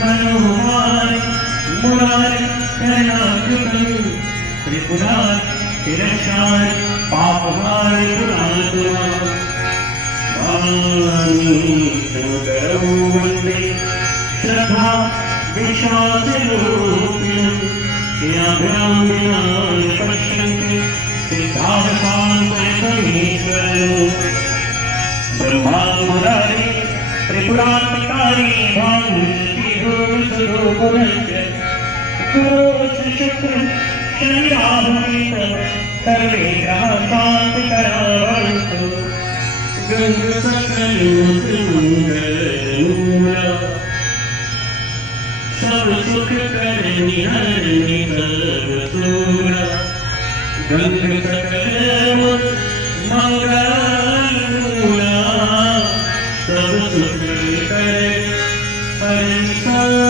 मनोहार मुरार करुणाकृतं त्रिपुरार तिरस्कार पापहार गुणात्मा शंकरं वन्दे श्रद्धा विश्वासरूपिणं याभ्यां पश्यन्ति सिद्धार्थान्वयमीश्वरो ब्रह्मा मुरारी त्रिपुरात्मकारी भावुषिरोगुणश्च गुरुशुक्र शनिराहुमित सर्वे ग्रहाः शान्तिकरावन्तु गंगसकलमूला सब सुख करनी हरनी सर्वसूरा गंगसकलमूला सब सुख करनी हरनी